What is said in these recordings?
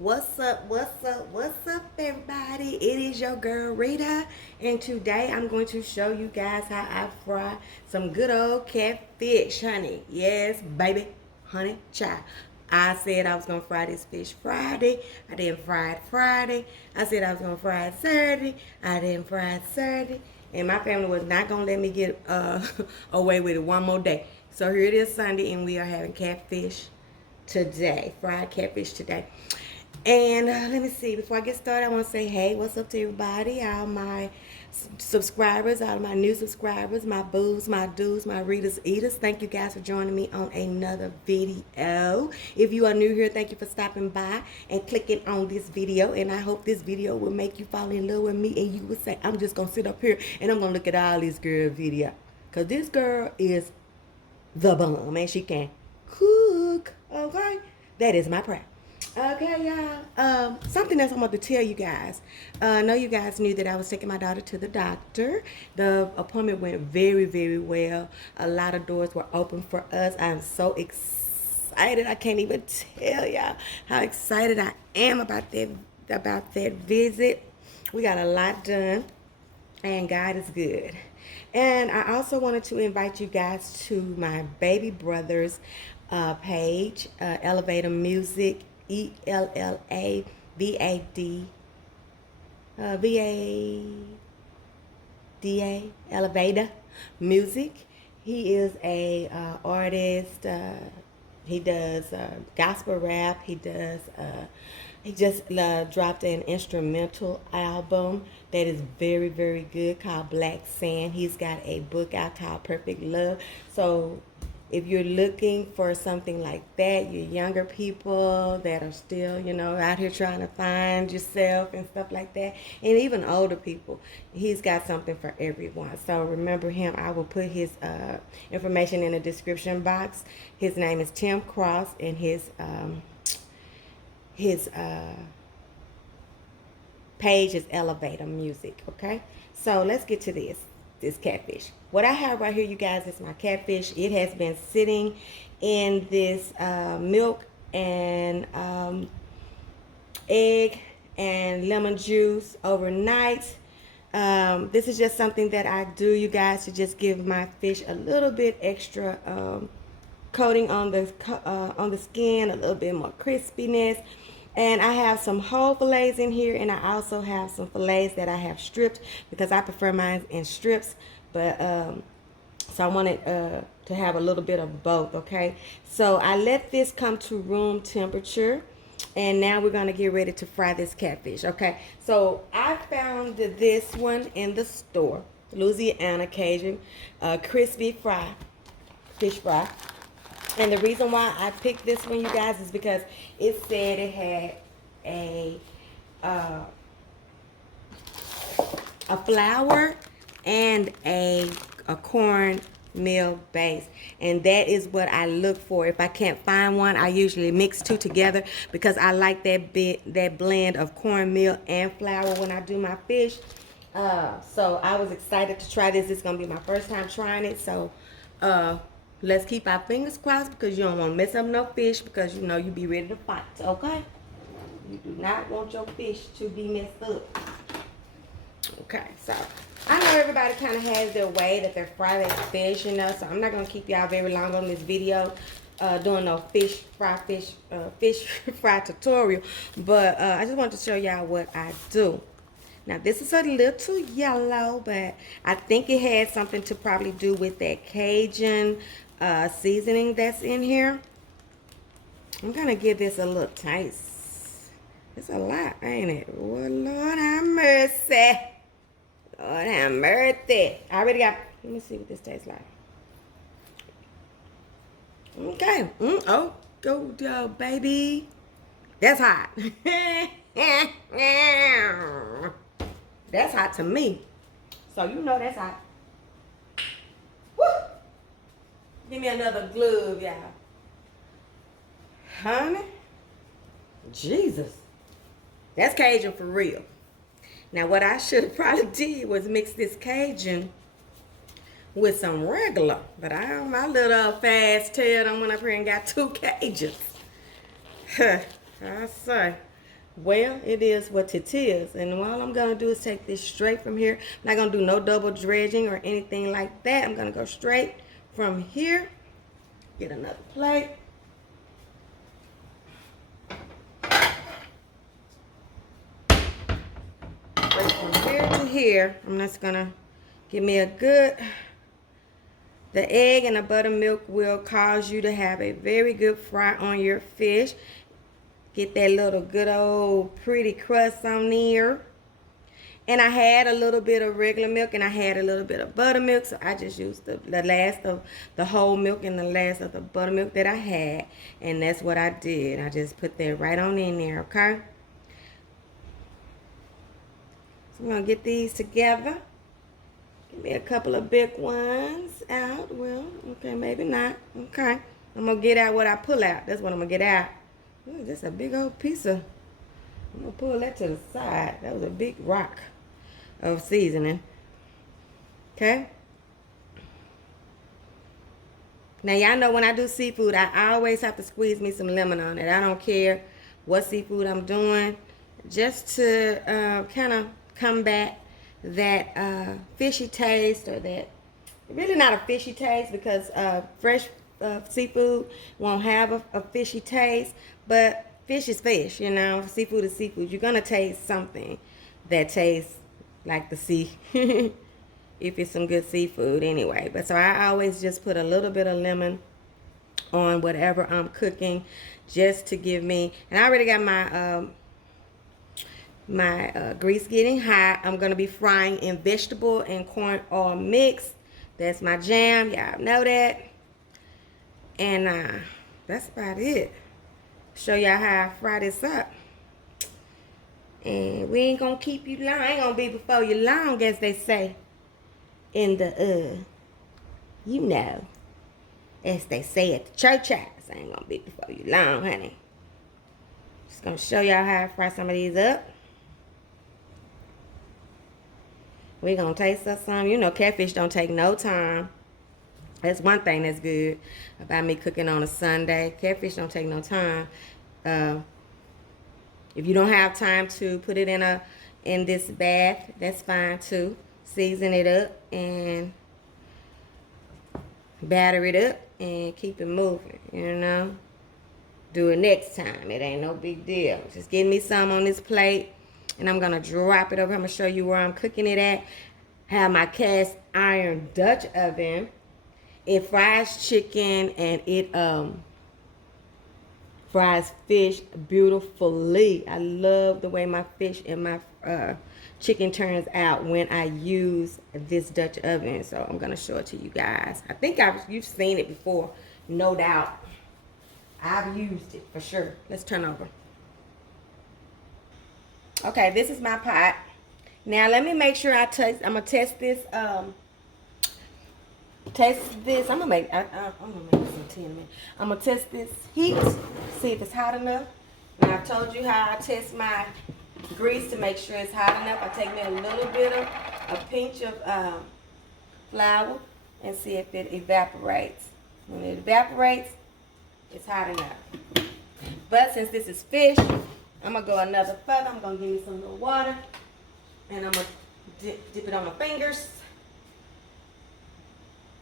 What's up, everybody? It is your girl, Rita, and today I'm going to show you guys how I fry some good old catfish, honey. Yes, baby, honey, child. I said I was going to fry this fish Friday. I didn't fry it Friday. I said I was going to fry it Saturday. I didn't fry it Saturday. And my family was not going to let me get away with it one more day. So here it is Sunday, and we are having catfish today, fried catfish today. And let me see, before I get started, I want to say, hey, what's up to everybody, all my subscribers, all my new subscribers, my boos, my dudes, my RitasEatas. Thank you guys for joining me on another video. If you are new here, thank you for stopping by and clicking on this video. And I hope this video will make you fall in love with me, and you would say, I'm just going to sit up here and I'm going to look at all this girl video. Because this girl is the bomb, and she can cook, okay? That is my prayer. Okay, y'all. Something else I'm about to tell you guys. I know you guys knew that I was taking my daughter to the doctor. The appointment went very, very well. A lot of doors were open for us. I'm so excited. I can't even tell y'all how excited I am about that visit. We got a lot done, and God is good. And I also wanted to invite you guys to my baby brother's page, Elevator Music, ELLAVADA, Elevator Music. He is a artist. He does gospel rap. He just dropped an instrumental album that is very, very good called Black Sand. He's got a book out called Perfect Love. So if you're looking for something like that, you younger people that are still, out here trying to find yourself and stuff like that, and even older people, he's got something for everyone. So remember him. I will put his information in the description box. His name is Tim Cross, and his page is Elevator Music. Okay, so let's get to this catfish. What I have right here, you guys, is my catfish. It has been sitting in this milk and egg and lemon juice overnight. This is just something that I do, you guys, to just give my fish a little bit extra coating on the skin, a little bit more crispiness. And I have some whole fillets in here, and I also have some fillets that I have stripped because I prefer mine in strips. But so I wanted to have a little bit of both. Okay, so I let this come to room temperature, and now we're gonna get ready to fry this catfish. Okay, so I found this one in the store, Louisiana Cajun, crispy fish fry. And the reason why I picked this one, you guys, is because it said it had a flour and a cornmeal base, and that is what I look for. If I can't find one, I usually mix two together because I like that blend of cornmeal and flour when I do my fish. So I was excited to try this. It's gonna be my first time trying it, so let's keep our fingers crossed, because you don't want to mess up no fish, because you be ready to fight. Okay, you do not want your fish to be messed up. Okay, so I know everybody kind of has their way that they fry their fish, so I'm not going to keep y'all very long on this video doing no fish fry tutorial, but I just want to show y'all what I do. Now, this is a little yellow, but I think it has something to probably do with that Cajun seasoning that's in here. I'm going to give this a little taste. It's a lot, ain't it? Oh, Lord have mercy. Lord have mercy. I already got, let me see what this tastes like. Okay. Oh, go, baby. That's hot. That's hot to me. So that's hot. Woo! Give me another glove, y'all. Honey. Jesus. That's Cajun for real. Now, what I should have probably did was mix this Cajun with some regular. But my little fast tail done went up here and got two Cajuns. I say. Well, it is what it is. And all I'm going to do is take this straight from here. I'm not going to do no double dredging or anything like that. I'm going to go straight from here. Get another plate. Straight from here to here. I'm just going to give me a good... The egg and the buttermilk will cause you to have a very good fry on your fish. Get that little good old pretty crust on there. And I had a little bit of regular milk and I had a little bit of buttermilk. So I just used the last of the whole milk and the last of the buttermilk that I had. And that's what I did. I just put that right on in there, okay? So I'm going to get these together. Give me a couple of big ones out. Well, okay, maybe not. Okay. I'm going to get out what I pull out. That's what I'm going to get out. Ooh, that's a big old piece of... I'm going to pull that to the side. That was a big rock of seasoning. Okay. Now, y'all know when I do seafood, I always have to squeeze me some lemon on it. I don't care what seafood I'm doing. Just to kind of combat that fishy taste, or that really not a fishy taste, because fresh seafood won't have a fishy taste, but fish is fish, you know. Seafood is seafood. You're gonna taste something that tastes like the sea if it's some good seafood anyway. But so I always just put a little bit of lemon on whatever I'm cooking, just to give me, and I already got my grease getting hot. I'm going to be frying in vegetable and corn oil mix. That's my jam. Y'all know that. And that's about it. Show y'all how I fry this up. And we ain't going to keep you long. I ain't going to be before you long, as they say in the, you know, as they say at the church house. I ain't going to be before you long, honey. Just going to show y'all how I fry some of these up. We're going to taste us some. You know, catfish don't take no time. That's one thing that's good about me cooking on a Sunday. Catfish don't take no time. If you don't have time to put it in this bath, that's fine too. Season it up and batter it up and keep it moving, you know. Do it next time. It ain't no big deal. Just give me some on this plate. And I'm going to drop it over. I'm going to show you where I'm cooking it at. Have my cast iron Dutch oven. It fries chicken and it fries fish beautifully. I love the way my fish and my chicken turns out when I use this Dutch oven. So I'm going to show it to you guys. I think you've seen it before, no doubt. I've used it for sure. Let's turn over. Okay, this is my pot. Now let me make sure I'm gonna test this. I'm gonna make some tin. I'm gonna test this heat, see if it's hot enough. And I've told you how I test my grease to make sure it's hot enough. I take me a little bit of a pinch of flour and see if it evaporates. When it evaporates, it's hot enough. But since this is fish, I'm going to go another further. I'm going to give me some little water. And I'm going to dip it on my fingers.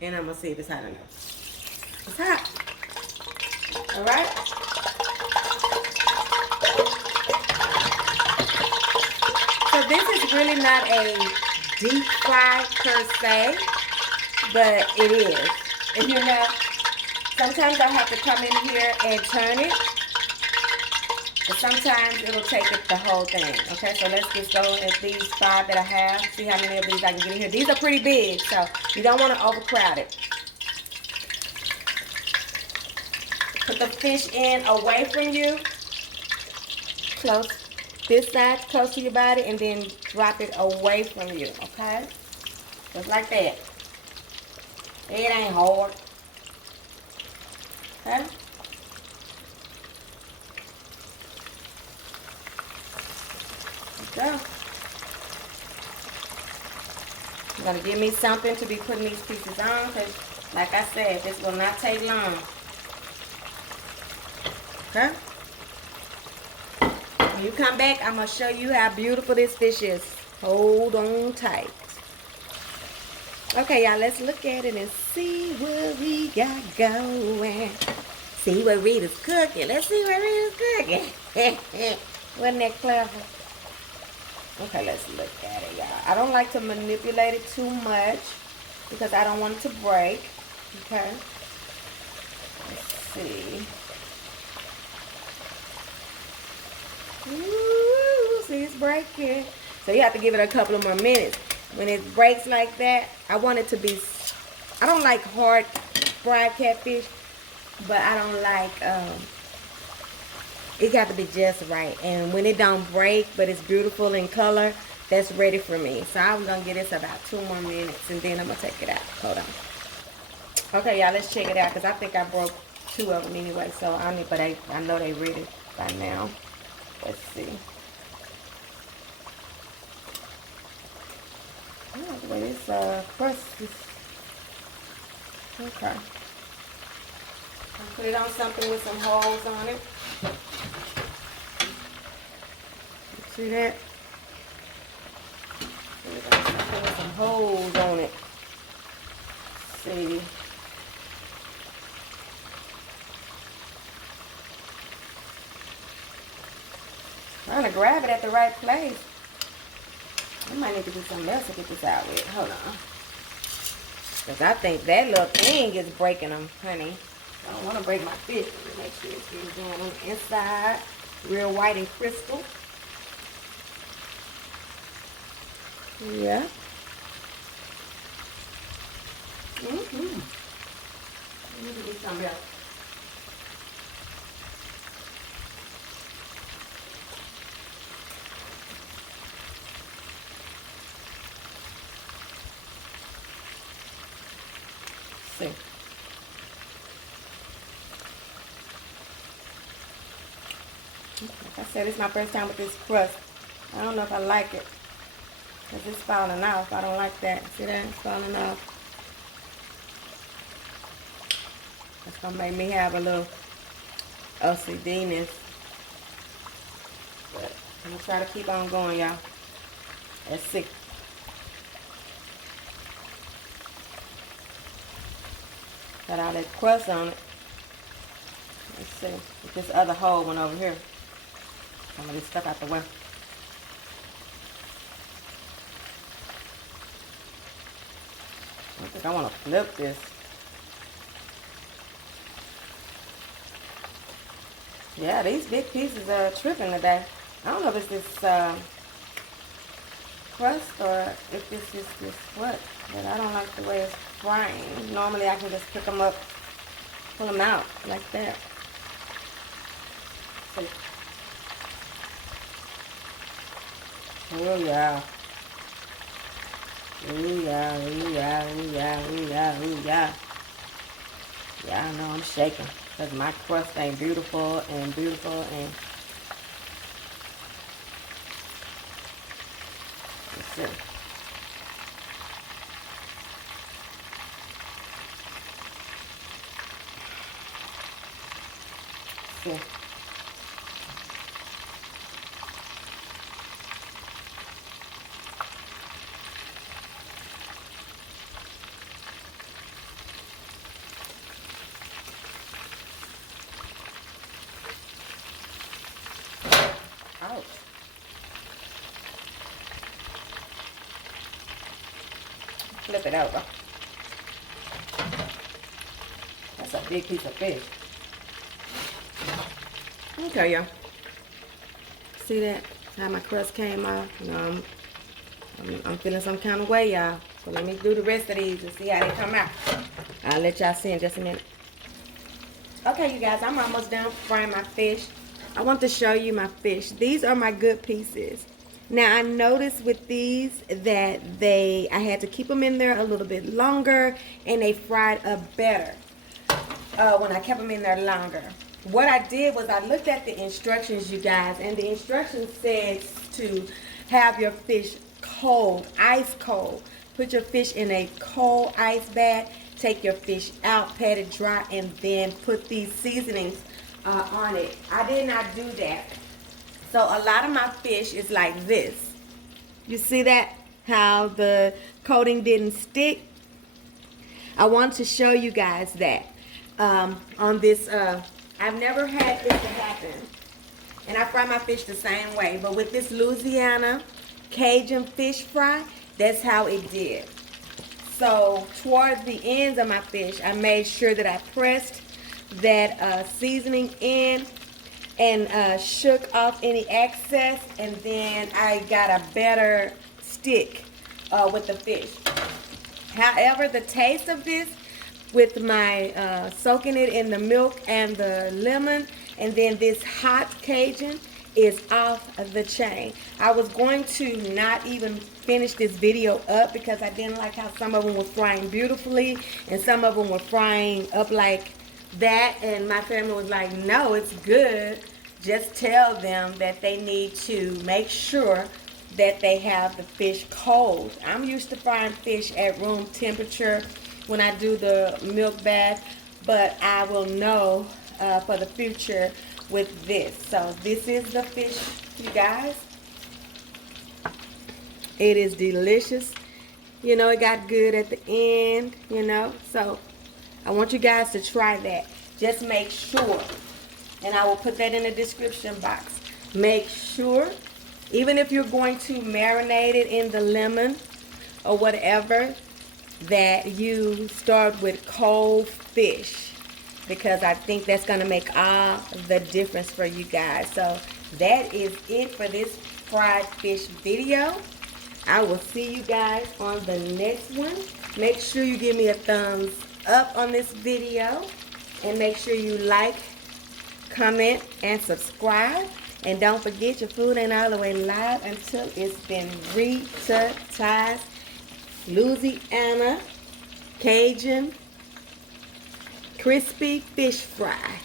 And I'm going to see if it's hot enough. It's hot. All right? So this is really not a deep fry per se. But it is. And you know, sometimes I have to come in here and turn it. But sometimes it'll take it the whole thing. Okay, so let's just go at these 5 that I have. See how many of these I can get in here. These are pretty big, so you don't want to overcrowd it. Put the fish in away from you. Close. This side close to your body, and then drop it away from you. Okay? Just like that. It ain't hard. Okay? Go. I'm going to give me something to be putting these pieces on, because like I said, this will not take long. Okay? When you come back, I'm going to show you how beautiful this fish is. Hold on tight. Okay, y'all, let's look at it and see what we got going. See what Rita's cooking. Let's see what Rita's cooking. Wasn't that clever? Okay, let's look at it, y'all. I don't like to manipulate it too much because I don't want it to break. Okay. Let's see. Ooh, see, it's breaking. So you have to give it a couple of more minutes. When it breaks like that, I want it to be, I don't like hard fried catfish, but I don't like, it got to be just right. And when it don't break, but it's beautiful in color, that's ready for me. So I'm going to give this about 2 more minutes, and then I'm going to take it out. Hold on. Okay, y'all, let's check it out, because I think I broke 2 of them anyway. So I need, but I know they ready by now. Let's see. Oh, the way this crust is. Okay. Put it on something with some holes on it. See that? Put it on something with some holes on it. See. Trying to grab it at the right place. I might need to do something else to get this out with. Hold on. Because I think that little thing is breaking them, honey. I don't want to break my fish. Make sure it's getting down on the inside. Real white and crystal. Yeah. Let me do something else. See. Like I said, it's my first time with this crust. I don't know if I like it, because it's falling off. I don't like that. See that? It's falling off. That's going to make me have a little OCD-ness. But I'm going to try to keep on going, y'all. Let's see. Got all that crust on it. Let's see. With this other whole one over here. I'm going to get stuck out the way. I think I want to flip this. Yeah, these big pieces are tripping today. I don't know if it's this crust or if this is this what. But I don't like the way it's frying. Normally I can just pick them up, pull them out like that. See. Oh yeah. Ooh yeah, ooh yeah, ooh yeah, ooh yeah, ooh yeah. Yeah, I know I'm shaking because my crust ain't beautiful and beautiful and let's see. See. Ouch. Flip it over. That's a big piece of fish. Okay, y'all. See that? How my crust came off? You know, I'm feeling some kind of way, y'all. So let me do the rest of these and see how they come out. I'll let y'all see in just a minute. Okay, you guys, I'm almost done frying my fish. I want to show you my fish. These are my good pieces. Now, I noticed with these that I had to keep them in there a little bit longer, and they fried up better when I kept them in there longer. What I did was I looked at the instructions, you guys, and the instructions says to have your fish cold, ice cold. Put your fish in a cold ice bath. Take your fish out, pat it dry, and then put these seasonings on it. I did not do that. So a lot of my fish is like this. You see that? How the coating didn't stick? I want to show you guys that on this. I've never had this to happen. And I fry my fish the same way. But with this Louisiana Cajun fish fry, that's how it did. So towards the ends of my fish, I made sure that I pressed that seasoning in and shook off any excess, and then I got a better stick with the fish. However, the taste of this with my soaking it in the milk and the lemon and then this hot Cajun is off the chain. I was going to not even finish this video up because I didn't like how some of them were frying beautifully and some of them were frying up like that, and my family was like, no, it's good. Just tell them that they need to make sure that they have the fish cold. I'm used to frying fish at room temperature when I do the milk bath, but I will know for the future with this. So this is the fish, you guys. It is delicious. You know, it got good at the end, you know. So I want you guys to try that. Just make sure, and I will put that in the description box. Make sure, even if you're going to marinate it in the lemon or whatever, that you start with cold fish, because I think that's going to make all the difference for you guys. So that is it for this fried fish video. I will see you guys on the next one. Make sure you give me a thumbs up on this video, and make sure you like, comment, and subscribe. And don't forget, your food ain't all the way live until it's been Rita Louisiana Cajun crispy fish fry.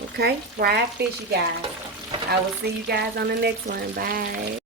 Okay, fried fish, you guys. I will see you guys on the next one. Bye.